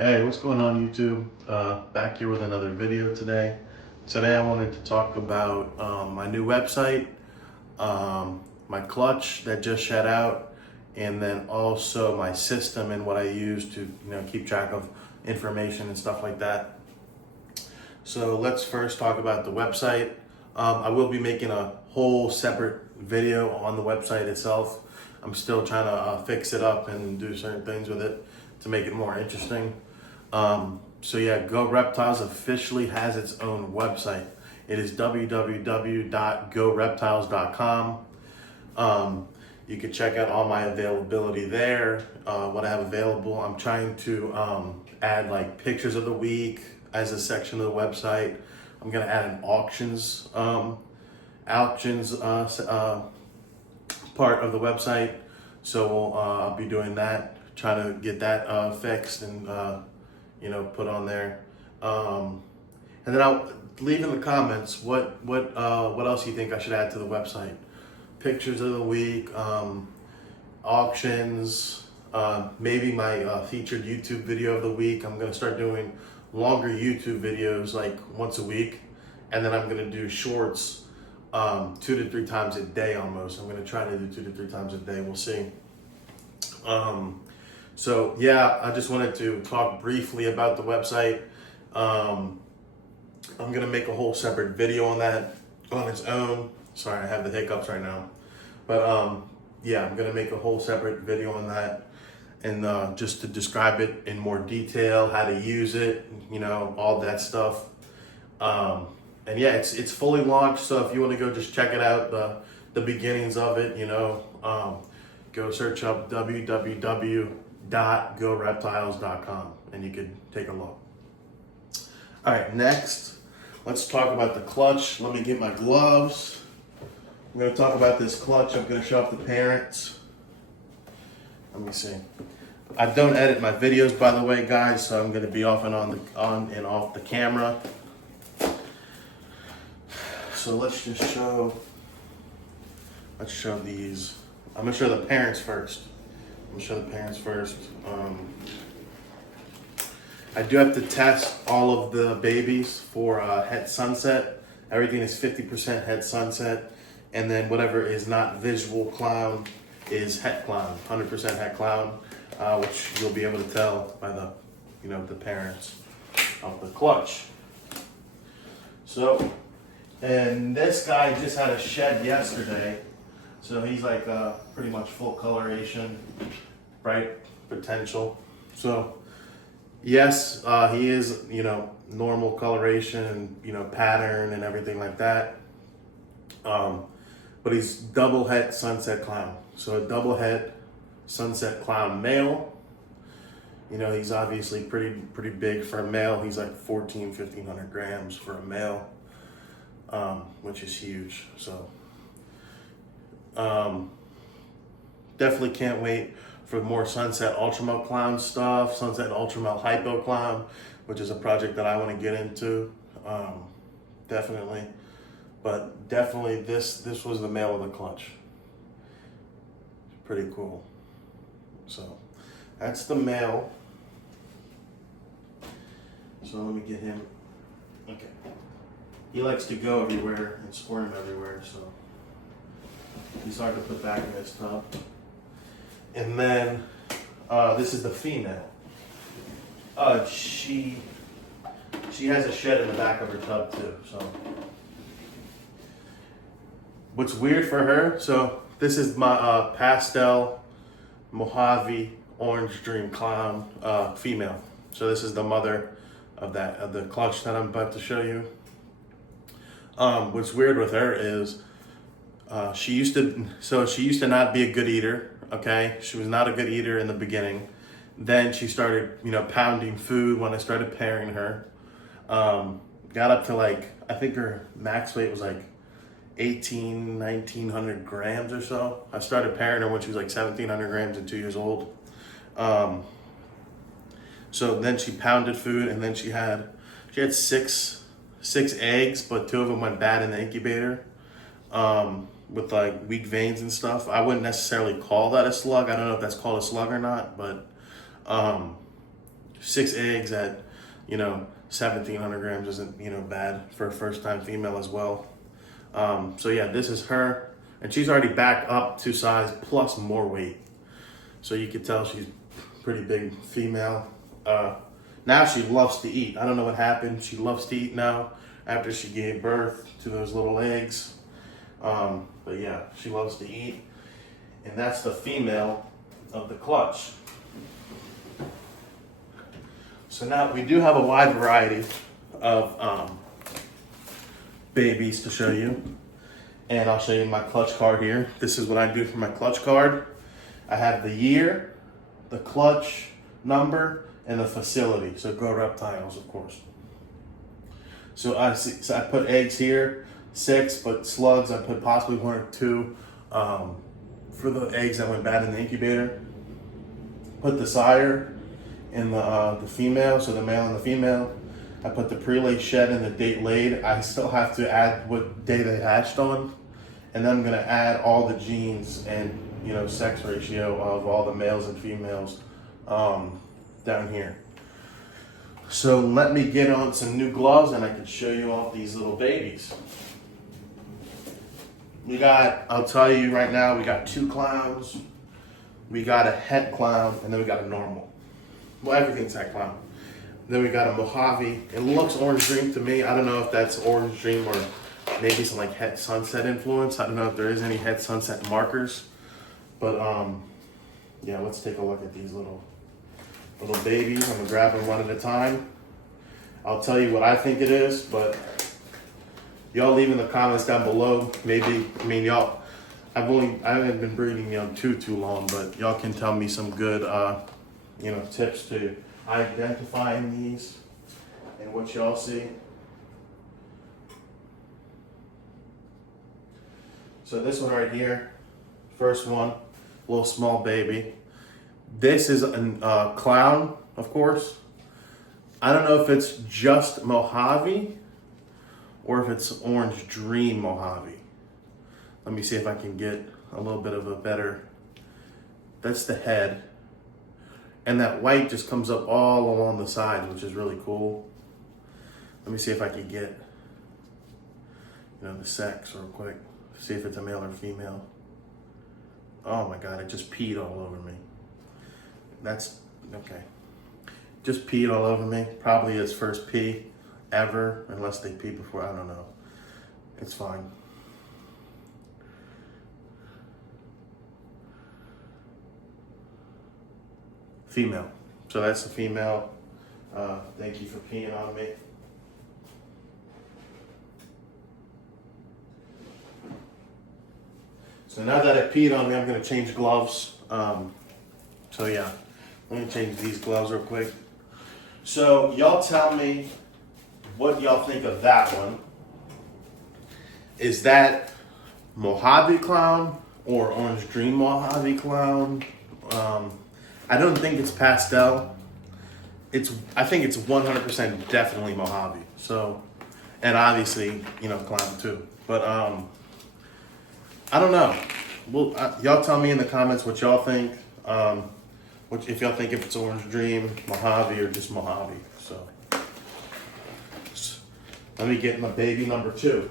Hey, what's going on YouTube? Back here with another video today. Today I wanted to talk about my new website, my clutch that just shed out, and then also my system and what I use to keep track of information and stuff like that. So let's first talk about the website. I will be making a whole separate video on the website itself. I'm still trying to fix it up and do certain things with it to make it more interesting. So yeah, Geaux Reptiles officially has its own website. It is www.geauxreptiles.com. You can check out all my availability there, what I have available. I'm trying to add like pictures of the week as a section of the website. I'm gonna add an auctions part of the website. So I'll be doing that, trying to get that fixed and put on there. And then I'll leave in the comments what else you think I should add to the website. Pictures of the week, auctions, maybe my featured YouTube video of the week. I'm gonna start doing longer YouTube videos like once a week, and then I'm gonna do shorts 2 to 3 times a day almost. I'm gonna try to do 2 to 3 times a day. We'll see. So yeah, I just wanted to talk briefly about the website. I'm gonna make a whole separate video on that on its own. Sorry, I have the hiccups right now. But yeah, I'm gonna make a whole separate video on that and just to describe it in more detail, how to use it, all that stuff. And yeah, it's fully launched. So if you want to go just check it out, the beginnings of it, go search up www.geauxreptiles.com and you can take a look. All right, next, let's talk about the clutch. Let me get my gloves. I'm going to talk about this clutch. I'm going to show off the parents. Let me see. I don't edit my videos, by the way, guys, so I'm going to be off and on and off the camera. So let's show these. I'm going to show the parents first. I do have to test all of the babies for head sunset. Everything is 50% head sunset, and then whatever is not visual clown is het clown, 100% het clown, which you'll be able to tell by the parents of the clutch. So, and this guy just had a shed yesterday. So he's like pretty much full coloration, bright potential. So yes, he is, normal coloration and, pattern and everything like that. But he's double het sunset clown. So a double het sunset clown male. He's obviously pretty big for a male. He's like 1,500 grams for a male, which is huge. So definitely can't wait for more Sunset Ultramel Clown stuff, Sunset Ultramel Hypo Clown, which is a project that I want to get into, definitely. But definitely this was the male of the clutch. Pretty cool. So that's the male. So let me get him. Okay. He likes to go everywhere and squirm everywhere, so he's hard to put back in his tub. And then this is the female. She has a shed in the back of her tub too. So what's weird for her? So this is my pastel Mojave Orange Dream Clown female. So this is the mother of the clutch that I'm about to show you. What's weird with her is she used to not be a good eater. Okay, she was not a good eater in the beginning. Then she started, pounding food when I started pairing her. Got up to I think her max weight was like 1,900 grams or so. I started pairing her when she was like 1,700 grams and 2 years old. So then she pounded food, and then she had six eggs, but 2 of them went bad in the incubator. With like weak veins and stuff. I wouldn't necessarily call that a slug. I don't know if that's called a slug or not, but 6 eggs at, 1,700 grams isn't, bad for a first time female as well. So yeah, this is her, and she's already back up to size plus more weight. So you can tell she's pretty big female. Now she loves to eat. I don't know what happened. She loves to eat now after she gave birth to those little eggs. But yeah, she loves to eat. And that's the female of the clutch. So now we do have a wide variety of babies to show you. And I'll show you my clutch card here. This is what I do for my clutch card. I have the year, the clutch number, and the facility. So Geaux Reptiles, of course. So I put eggs here, 6, but slugs I put possibly 1 or 2 for the eggs that went bad in the incubator. Put the sire and the female, so the male and the female. I put the pre-lay shed and the date laid. I still have to add what day they hatched on, and then I'm gonna add all the genes and sex ratio of all the males and females down here. So let me get on some new gloves and I can show you all these little babies. I'll tell you right now, we got 2 clowns, we got a het clown, and then we got a normal. Well, everything's het clown. Then we got a Mojave. It looks orange dream to me. I don't know if that's orange dream or maybe some like het sunset influence. I don't know if there is any het sunset markers. But yeah, let's take a look at these little babies. I'm gonna grab them one at a time. I'll tell you what I think it is, but y'all leave in the comments down below. Maybe, y'all, I haven't been breeding too long, but y'all can tell me some good tips to identifying these and what y'all see. So this one right here, first one, little small baby. This is a clown, of course. I don't know if it's just Mojave or if it's Orange Dream Mojave. Let me see if I can get a little bit of a better, that's the head. And that white just comes up all along the sides, which is really cool. Let me see if I can get, the sex real quick. See if it's a male or female. Oh my God, it just peed all over me. That's, okay. Just peed all over me. Probably his first pee ever, unless they pee before, I don't know. It's fine. Female. So that's the female. Thank you for peeing on me. So now that it peed on me, I'm gonna change gloves. So yeah, let me change these gloves real quick. So y'all tell me what y'all think of that one. Is that Mojave clown or Orange Dream Mojave clown? I don't think it's pastel. I think it's 100% definitely Mojave. So, and obviously, clown too. But I don't know. Well, y'all tell me in the comments what y'all think. If y'all think if it's Orange Dream, Mojave, or just Mojave. So, let me get my baby number 2.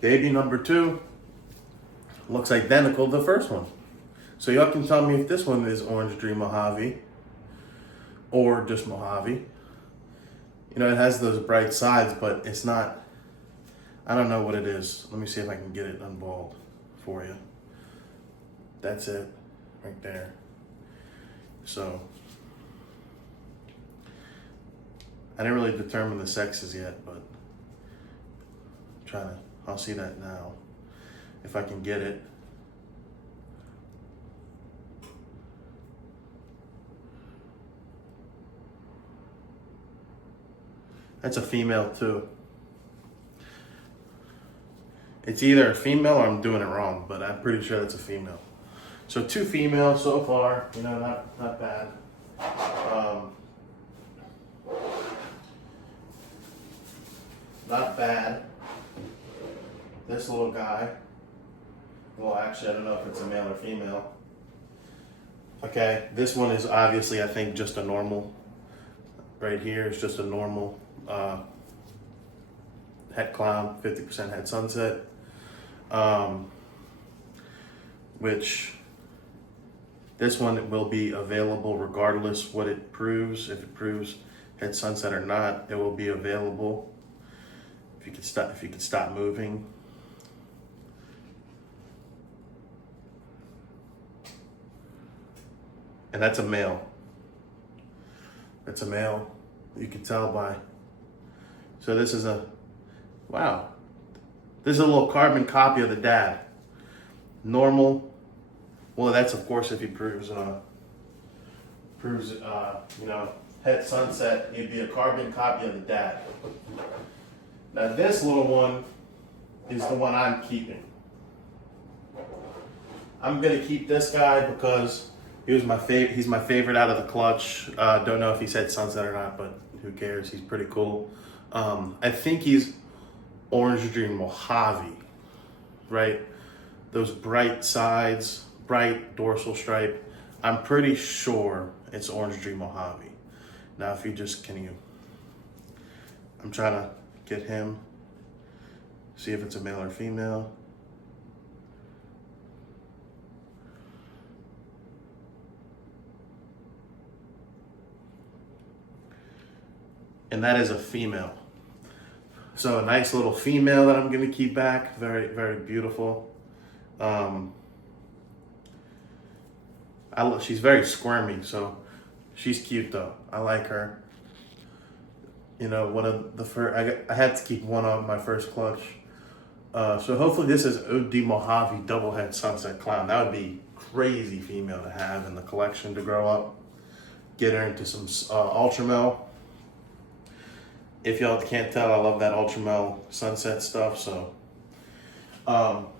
Baby number 2 looks identical to the first one. So y'all can tell me if this one is Orange Dream Mojave or just Mojave. It has those bright sides, but it's not, I don't know what it is. Let me see if I can get it unballed for you. That's it, right there. So, I didn't really determine the sexes yet, but I'll see that now, if I can get it. That's a female too. It's either a female or I'm doing it wrong, but I'm pretty sure that's a female. So 2 females so far, not bad. Not bad. this little guy, well, actually, I don't know if it's a male or female. Okay, this one is obviously, I think, just a normal. Right here is just a normal het clown, 50% het sunset, which this one will be available regardless what it proves. If it proves het sunset or not, it will be available. If you could stop moving. And that's a male. That's a male. You can tell by. So this is a, wow. This is a little carbon copy of the dad. Normal. Well, that's of course if he proves, het sunset, he'd be a carbon copy of the dad. Now this little one is the one I'm keeping. I'm gonna keep this guy because he's my favorite out of the clutch. Don't know if he said sunset or not, but who cares? He's pretty cool. I think he's Orange Dream Mojave, right? Those bright sides, bright dorsal stripe. I'm pretty sure it's Orange Dream Mojave. Now, if you just, I'm trying to get him, see if it's a male or female. And that is a female. So a nice little female that I'm gonna keep back. Very, very beautiful. She's very squirmy, so she's cute though. I like her. You know, one of the first, I had to keep one of my first clutch. So hopefully this is OD Mojave double het sunset clown. That would be crazy female to have in the collection to grow up. Get her into some Ultramel. If y'all can't tell, I love that Ultramel sunset stuff, so. All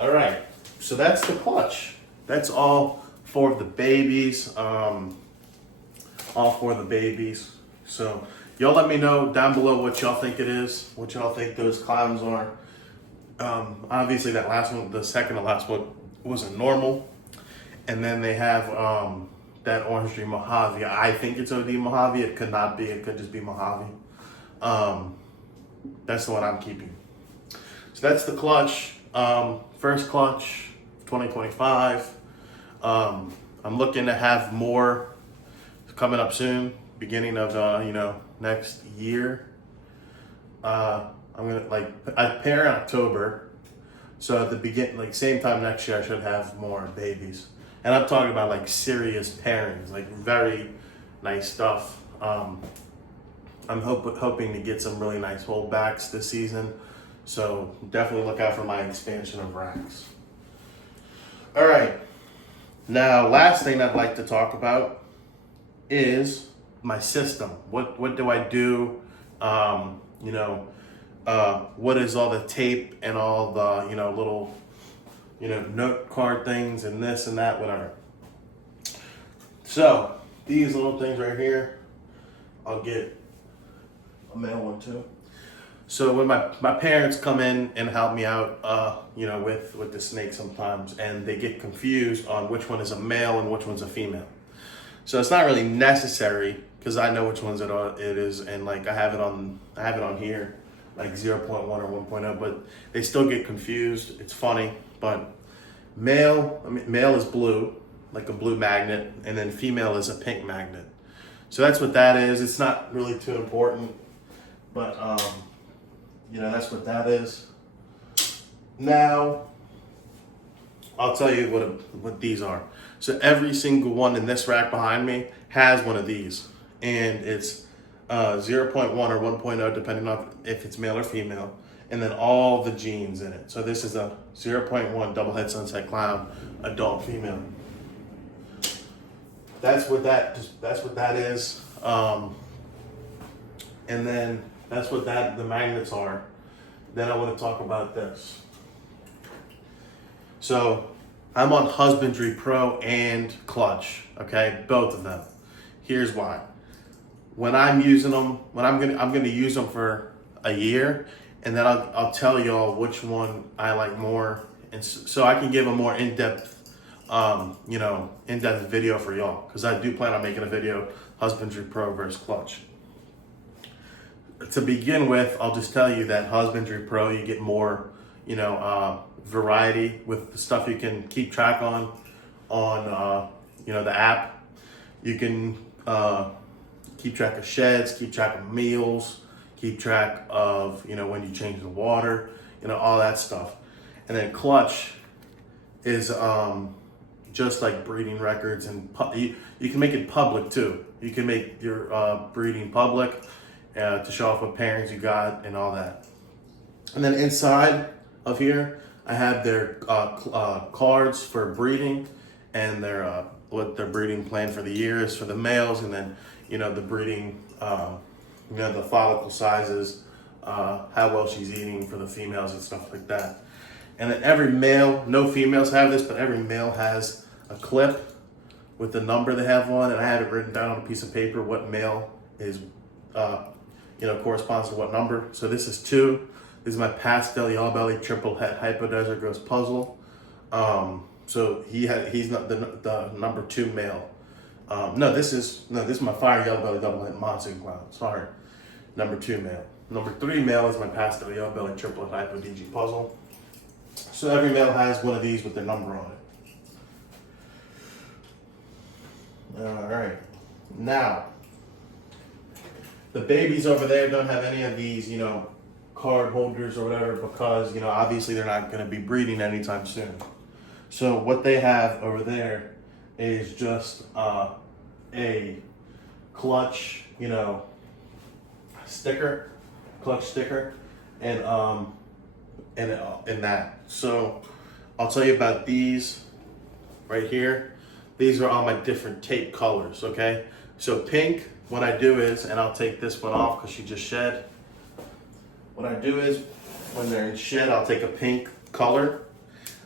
right, so that's the clutch. That's all for the babies. All for the babies. So y'all let me know down below what y'all think it is, what y'all think those clowns are. Obviously that last one, the second to last one was a normal. And then they have that Orange Dream Mojave. I think it's OD Mojave. It could not be. It could just be Mojave. That's the one I'm keeping. So that's the clutch. First clutch, 2025. I'm looking to have more coming up soon, beginning of next year. I'm gonna I pair in October, so at the beginning, same time next year, I should have more babies. And I'm talking about serious pairings, very nice stuff. I'm hoping to get some really nice holdbacks this season. So definitely look out for my expansion of racks. All right. Now, last thing I'd like to talk about is my system. What do I do? What is all the tape and all the little note card things and this and that, whatever. So these little things right here, I'll get a male one too. So when my parents come in and help me out, with the snake sometimes, and they get confused on which one is a male and which one's a female. So it's not really necessary because I know which ones it is, and I have it on here, 0.1 or 1.0, but they still get confused. It's funny, but male is blue, like a blue magnet, and then female is a pink magnet. So that's what that is. It's not really too important, but that's what that is. Now, I'll tell you what these are. So every single one in this rack behind me has one of these, and it's 0.1 or 1.0 depending on if it's male or female, and then all the genes in it. So this is a 0.1 double het sunset clown, adult female. That's what that is. And then that's what the magnets are. Then I want to talk about this. So I'm on Husbandry Pro and Clutch, okay? Both of them. Here's why. when I'm using them, I'm gonna use them for a year, and then I'll tell y'all which one I like more, and so I can give a more in-depth, in-depth video for y'all, because I do plan on making a video, Husbandry Pro versus Clutch. To begin with, I'll just tell you that Husbandry Pro, you get more, variety with the stuff you can keep track on the app. You can keep track of sheds, keep track of meals, keep track of, when you change the water, all that stuff. And then Clutch is just like breeding records, and you can make it public too. You can make your breeding public to show off what pairings you got and all that. And then inside of here, I have their cards for breeding, and their what their breeding plan for the year is for the males, and then the breeding, the follicle sizes, how well she's eating for the females and stuff like that. And then every male, no females have this, but every male has a clip with the number they have on, and I have it written down on a piece of paper what male is, corresponds to what number. So this is 2. This is my pastel yellow belly triple het hypo desert ghost puzzle. So he's not the number 2 male. This is my fire yellow belly double het monsoon clown. Sorry, number 2 male. Number 3 male is my pastel yellow belly triple het hypo DG puzzle. So every male has one of these with their number on it. All right, now the babies over there don't have any of these, card holders or whatever, because obviously they're not going to be breeding anytime soon. So what they have over there is just a clutch, sticker, clutch sticker, and that. So I'll tell you about these right here. These are all my different tape colors. Okay, so pink. What I do is, and I'll take this one off because she just shed. What I do is, when they're in shed, I'll take a pink color.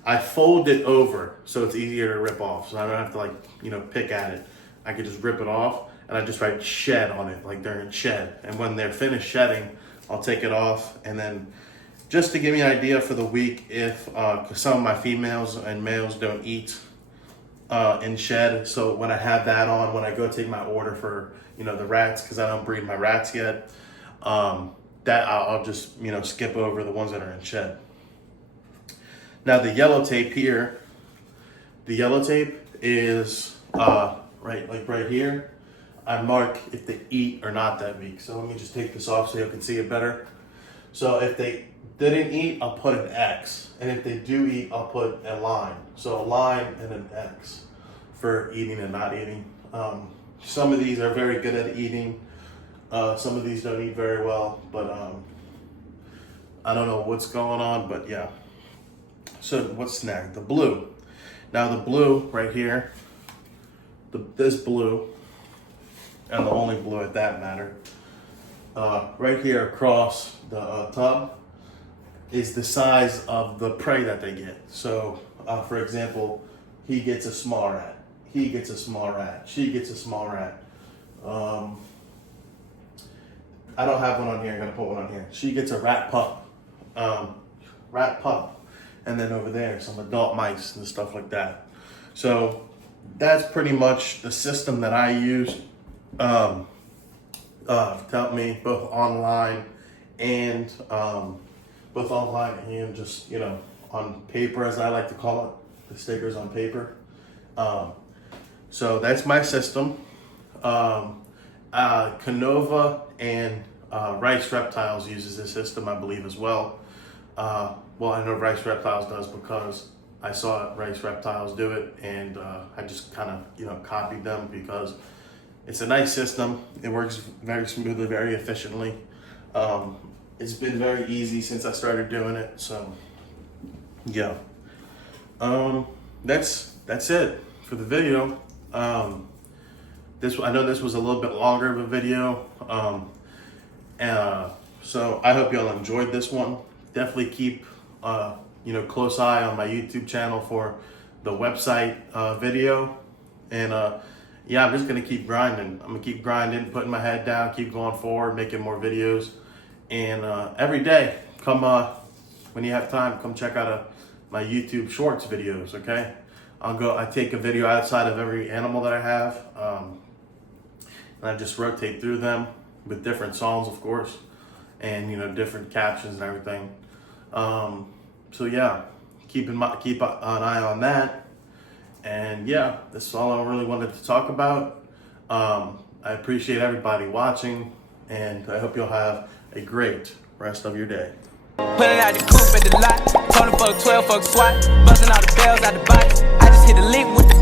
I fold it over so it's easier to rip off, so I don't have to pick at it. I can just rip it off, and I just write shed on it, like they're in shed. And when they're finished shedding, I'll take it off, and then just to give me an idea for the week, if cause some of my females and males don't eat in shed, so when I have that on, when I go take my order for the rats, because I don't breed my rats yet, that I'll just skip over the ones that are in shed. Now the yellow tape here, the yellow tape is right here. I mark if they eat or not that week. So let me just take this off so you can see it better. So if they didn't eat, I'll put an X, and if they do eat, I'll put a line. So a line and an X for eating and not eating. Some of these are very good at eating. Some of these don't eat very well, but I don't know what's going on, but yeah. So what's next? The blue. Now the blue right here, this blue, and the only blue at that matter, right here across the tub is the size of the prey that they get. So for example, he gets a small rat, he gets a small rat, she gets a small rat. I don't have one on here, I'm gonna put one on here. She gets a rat pup, and then over there, some adult mice and stuff like that. So that's pretty much the system that I use to help me both online and just, on paper, as I like to call it, the stickers on paper. So that's my system. Canova and Rice Reptiles uses this system, I believe, as well. Well, I know Rice Reptiles does because I saw Rice Reptiles do it, and I just kind of, copied them because it's a nice system. It works very smoothly, very efficiently. It's been very easy since I started doing it, so yeah. That's it for the video. I know this was a little bit longer of a video, so I hope y'all enjoyed this one. Definitely keep close eye on my YouTube channel for the website video, and yeah, I'm just gonna keep grinding. I'm gonna keep grinding, putting my head down, keep going forward, making more videos, and every day, come when you have time, come check out my YouTube Shorts videos. Okay, I take a video outside of every animal that I have, and I just rotate through them with different songs, of course, and different captions and everything. So yeah, keep an eye on that. And yeah, this is all I really wanted to talk about. I appreciate everybody watching, and I hope you'll have a great rest of your day. Pulling out the coupe at the lot, told him fuck 12, fuck SWAT, buzzing all the bells out the box. I just hit a lick with the